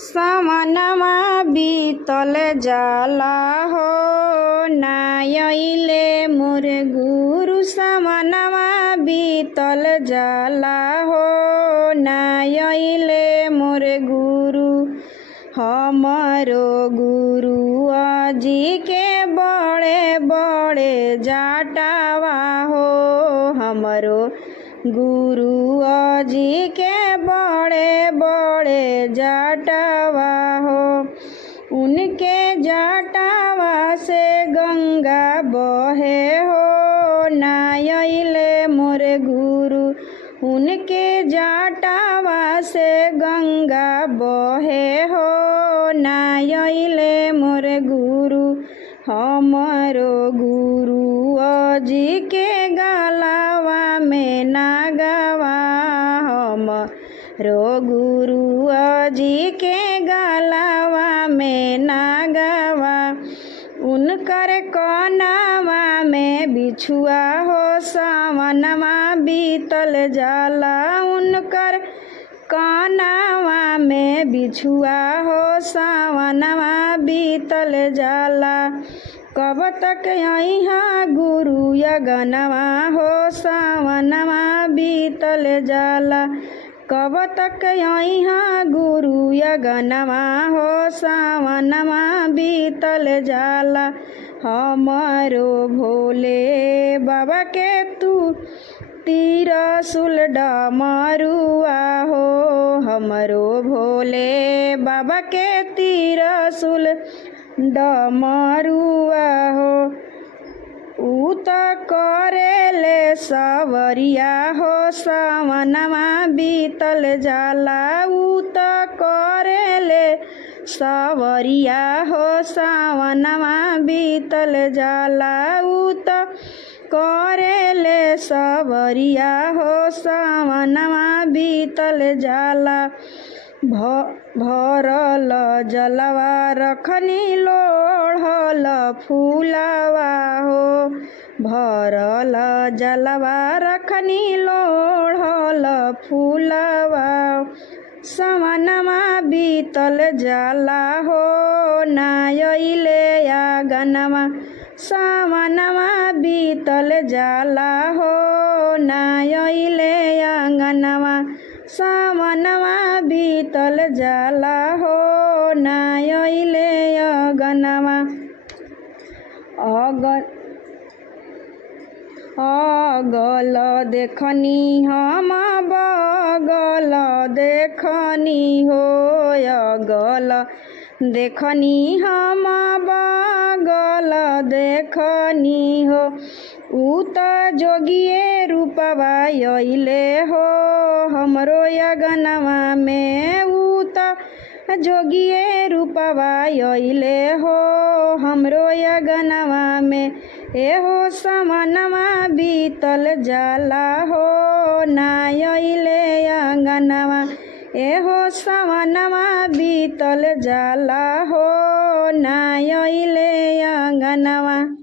सावनमा बीतल जाला हो नायले मोर गुरु। सावनमा बीतल जाला हो नायले मोर गुरु। हमारो गुरु अजी के बड़े बड़े जाटावा हो। हमारो गुरु अजी के बड़े बड़े जाटावा हो। उनके जाटावा से गंगा बहे हो नायले मोर गुरु। उनके जाटावा से गंगा बहे हो नायले मोर गुरु। हमारो गुरु अजी के गलावा में नागवा। हमारो गुरु अजी के गलावा में नागवा। उनकर कनावा में बिछुआ हो। सावनमा बीतल जाला उनकर कनावा में बिछुआ हो। सावनमा बीतल जाला कब तक यहाँ गुरु यगनवा हो। सावनमा बीतल जाला कब तक यहाँ गुरु यगनवा हो। सावनमा बीतल जाला हमारो भोले बाबा के तू त्रिशूल डमरुआ हो। हमारो भोले बाबा के त्रिशूल डमरुआ हो। ऊ त करेले सवरिया हो। सावनमा बीतल जाला ऊ त करेले सवरिया हो। सावनमा बीतल जाला ऊ त करेले सवरिया हो। सावनमा बीतल जाला भरल जलवा रखनी लोढ़ल फूलवा हो। भरल जलवा रखनी लोढ़ल फूलवा। सावनमा बीतल जाला हो नायले आंगनवा। सावनमा बीतल जाला हो नायले आंगनवा। सावनमा बीतल जाला हो नायले आंगनवा। अगल देखनी हम बगल देखनी हो। अगल देखनी हम बगल देखनी हो। ऊ त जोगिए रूपवा अइले हो हमरो यगनवा में। ऊ त जोगिए रूपवा अइले हो हमरो यगनवा में। एहो सावनमा बीतल जाला हो नायले आंगनवा। एहो सावनमा बीतल जाला हो नायले आंगनवा।